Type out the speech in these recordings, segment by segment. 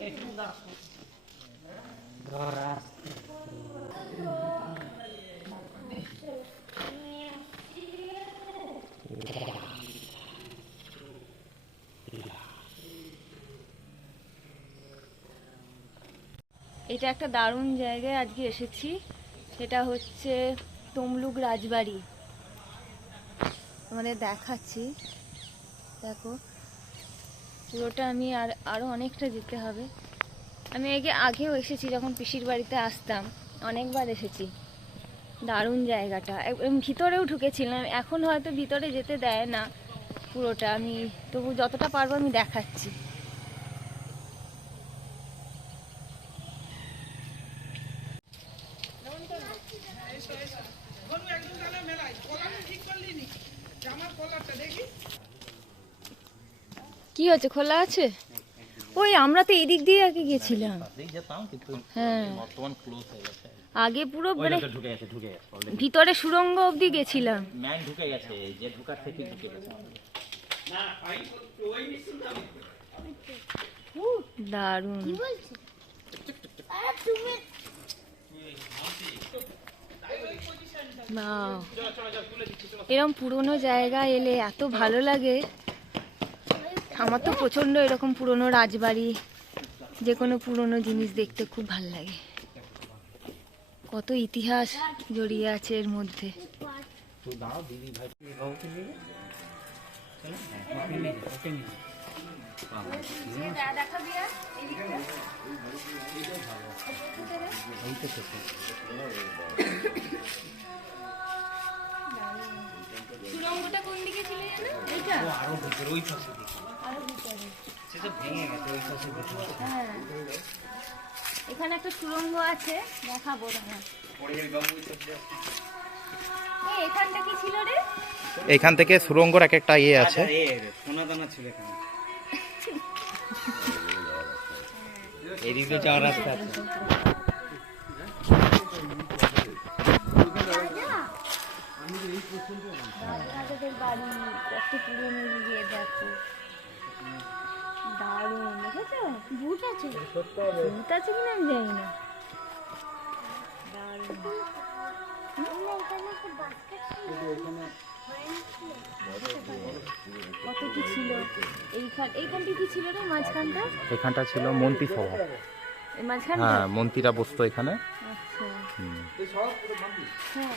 এটা একটা দারুণ জায়গায় আজকে এসেছি। সেটা হচ্ছে তমলুক রাজবাড়ি। তোমাদের দেখাচ্ছি। দেখো। পুরোটা আমি আর আরও অনেকটা যেতে হবে। আমি আগে, আগেও এসেছি যখন পিসির বাড়িতে আসতাম। অনেকবার এসেছি। দারুণ জায়গাটা। ভিতরেও ঢুকেছিলাম। এখন হয়তো ভিতরে যেতে দেয় না পুরোটা। আমি, তবু যতটা পারব আমি দেখাচ্ছি। কি হচ্ছে খোলা আছে? ওই আমরা তো এদিক দিয়ে আগে গেছিলাম। হ্যাঁ। বর্তমান ক্লোজ হয়ে গেছে আগে পুরো মানে লোকটা ঢুকে গেছে ঢুকে গেছে অলরেডি ভিতরে সুরঙ্গ অবধি গেছিলাম। ম্যান ঢুকে গেছে যে ঢুকার থেকে ঢুকে গেছে। দারুণ. এরকম পুরনো জায়গা এলে এত ভালো লাগে। আমার তো প্রচণ্ড এরকম পুরনো রাজবাড়ি, যে কোনো পুরনো জিনিস দেখতে খুব ভালো লাগে। কত ইতিহাস জড়িয়ে আছে এর মধ্যে। সুরঙ্গটা কোন দিকে ছিল জানো এইটা? আরও ভিতরে ওই পাশে আরও ভিতরে। সেটা ভেঙে গেছে ওই পাশে হ্যাঁ। এখানে একটা সুরঙ্গ আছে দেখাবো দাঁড়া এই এখানটা কি ছিল রে? এখান থেকে সুরঙ্গর এক একটা ইয়ে আছে। সোনা দানা ছিল এখানে। এদিক দিয়ে যাওয়ার রাস্তা আছে। বাড়ি কত পুরনো গিয়ে দেখো। দারুণ দেখেছ? ভূত আছে? ভূত আছে কিনা আমি জানি না। কত কি ছিল? এইখান এইখানটি কি ছিল রে? মাঝখানটা? এখানটা ছিল মন্ত্রী সভা। এই মাঝখানটা? হ্যাঁ মন্ত্রীরা বসতো এখানে। আচ্ছা। হুম। হ্যাঁ।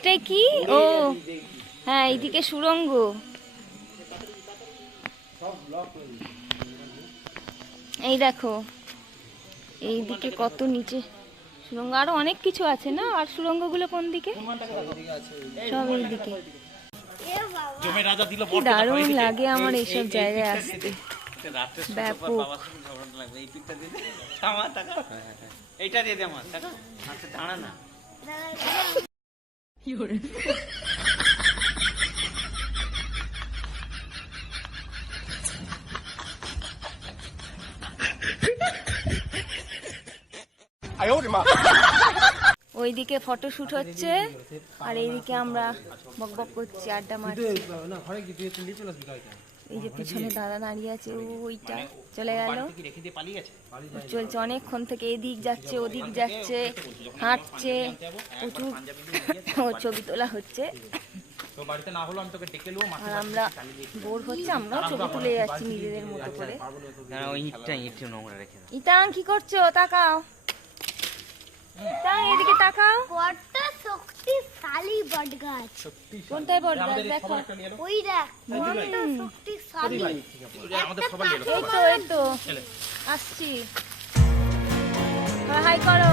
এটা কি? ও হ্যাঁ এইদিকে সুরঙ্গ। এই দেখো এইদিকে কত নিচে সুরঙ্গ। আরও অনেক কিছু আছে না? আর সুরঙ্গগুলো কোন দিকে? সব এইদিকে। দারুণ লাগে আমার এইসব জায়গায় আসতে। ব্যাপক বাবার সাথে ঝগড়া লাগবে এই পিকটা দিয়ে দে আমার টাকা। এইটা ওইদিকে ফটো শুট হচ্ছে আর এইদিকে আমরা বক বক করছি আড্ডা মারছি। এই যে পিছনে দাদা দাঁড়িয়ে আছে ও ওইটা চলে গেল। চলছে অনেকক্ষণ থেকে এদিক যাচ্ছে ওদিক যাচ্ছে হাঁটছে প্রচুর ও ছবি তোলা হচ্ছে। আর আমরা বোর হচ্ছে আমরাও ছবি তুলে যাচ্ছি নিজেদের মতো করে। ইতাং কি করছ? তাকাও। এদিকে তাকাও। কত শক্তিশালী বট গাছ দেখো। ওই দেখ কত শক্তিশালী। এই তো এই তো। আসছি। হাই করো।